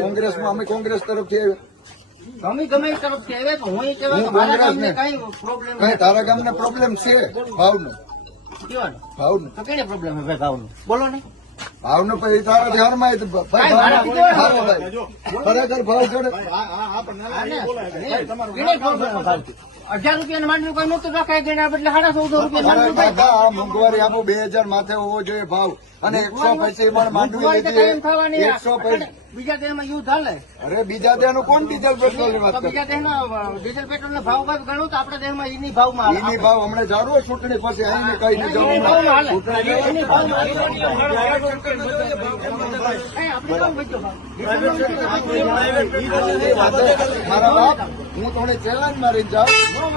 કોંગ્રેસમાં અમે કોંગ્રેસ તરફથી ગમે ગમે તરફથી આવે તો હું કહેવાય કઈ પ્રોબ્લેમ કઈ તારા ગામને પ્રોબ્લેમ છે ભાવનો ભાવનો તો કઈ પ્રોબ્લેમ છે ભાવનો બોલો ને ભાવનો પછી તારા ધ્યાનમાં ખરેખર ભાવ જોડે 1000 રૂપિયા માંડવી કોઈ નતું રખાય તેના બદલે 14.5 રૂપિયા મોંઘવારી આપો 2000 માથે હોવો જોઈએ ભાવ અને 100 પૈસે પણ માંડવી લીધી 100 પૈસે બીજા દેશમાં યુદ્ધ હાલે અરે બીજા દેશ નું કોણ ડીઝલ પેટ્રોલ ની વાત કરે બીજા દેશનો ડીઝલ પેટ્રોલ ના ભાવ ગણું તો આપણા દેશમાં એની ભાવમાં એની ભાવ હમણાં જાણવો ચૂંટણી પછી આવીને કઈ નહીં જવું મારા બાપ હું થોડી ચેલેન્જ મારી જાઉં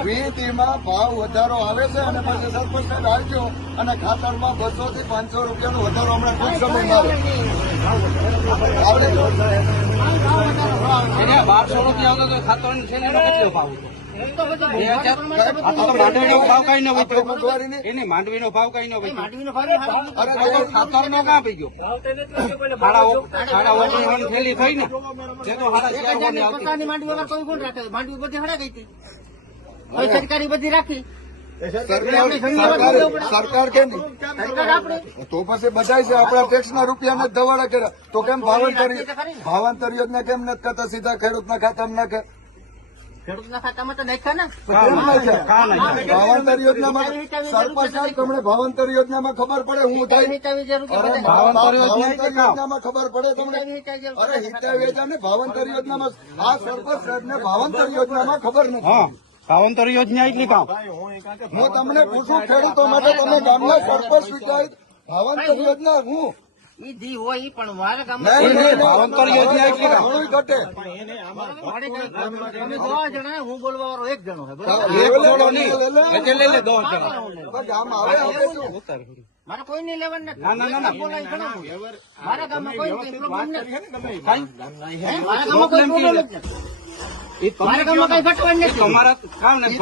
વીટીમાં ભાવ વધારો આવે છે અને પછી સરપંચ ને રાખજો અને ખાતરમાં 200 થી 500 રૂપિયાનો વધારો હમણાં ટૂંક સમયમાં આવે 1200 રૂપિયા આવતો તો ખાતર છે ને કેટલો ભાવ માંડવીનો ભાવ કઈ ન હોય એને માંડવીનો ભાવ કઈ ન હોય ખાતર નો ક્યાં પી ગયો સાડા થેલી થઈ ને માંડવી કોઈ કોણ રાખે માંડવી બધી હડા ગઈ હતી સરકારી બધી રાખી સરકાર કે નહીં તો પછી બધા છે આપણા ટેક્સ ના રૂપિયા ને ધવાડા કર્યા તો કેમ ભાવાંતર યોજના કેમ નથી કરતા સીધા ખેડૂતના ખાતામાં નાખે ખેડૂતના ખાતામાં તો નાખ્યા ને ભાવાંતર યોજનામાં સરપંચ તમને ભાવાંતર યોજનામાં ખબર પડે હું થાય ભાવાંતર યોજનામાં ખબર પડે તમને અરે હિતા વેચા ને ભાવાંતર યોજનામાં આ સરપંચ ને ભાવાંતર યોજનામાં ખબર નથી ભાવાંતર યોજના એટલી કામ હું તમને પૂછું ખેડૂતો માટે તમે ગામના સરપંચ વિચારિત ભાવાંતર યોજના હું ઈ હોય પણ મારા ગામમાં ભાવાંતર યોજના એટલી કામ ઘટે હું બોલવા વાળો એક જણો ગામ આવે મારે કોઈ નહીં લેવાનું નથી મારા ગામમાં કોઈ પ્રોબ્લેમ નથી મારા ગામમાં કોઈ પ્રોબ્લેમ જ નથી મારા ગામમાં કઈ ઘટવાનું નથી તમારા કામ નથી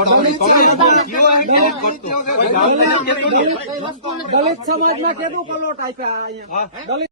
દલિત સમાજમાં કેટલું કલોટ આપ્યા